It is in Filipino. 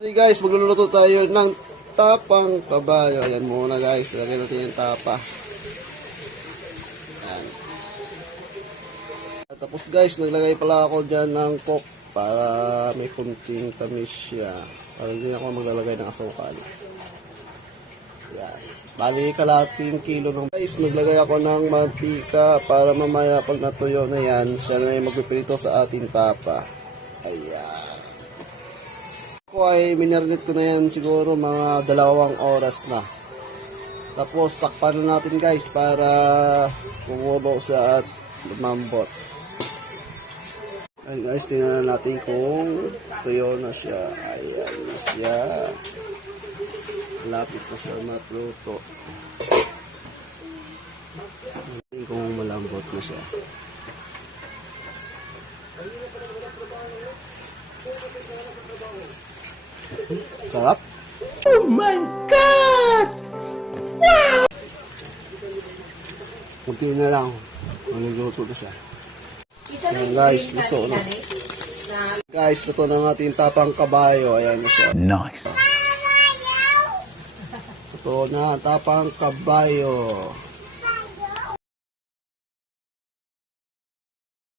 Hey guys, magluluto tayo ng tapang kabayo. Ayan muna guys, lagyan natin yung tapa. Ayan. Tapos guys, naglagay pala ako dyan ng coke para may kunting tamis siya. Para hindi ako maglalagay ng asukal. Ayan. Bali kalating kilo ng guys, naglagay ako ng mantika para mamaya pag natuyo na yan, siya na yung magpipirito sa ating tapa. Ayan. Ako ay minarinate ko na yan siguro mga 2 oras na. Tapos takpan na natin guys para kumulo siya at lumambot. Ayun guys, tingnan natin kung tuyo na siya. Ayan na siya. Lapit na siya matluto. Tingnan kung malambot na siya. Sarap. Oh my God! Wow! Kunti na lang. Maluluto na siya. Ayan guys, luso na. Guys, luto na natin tapang kabayo. Ayan na siya. Nice. Luto na tapang kabayo.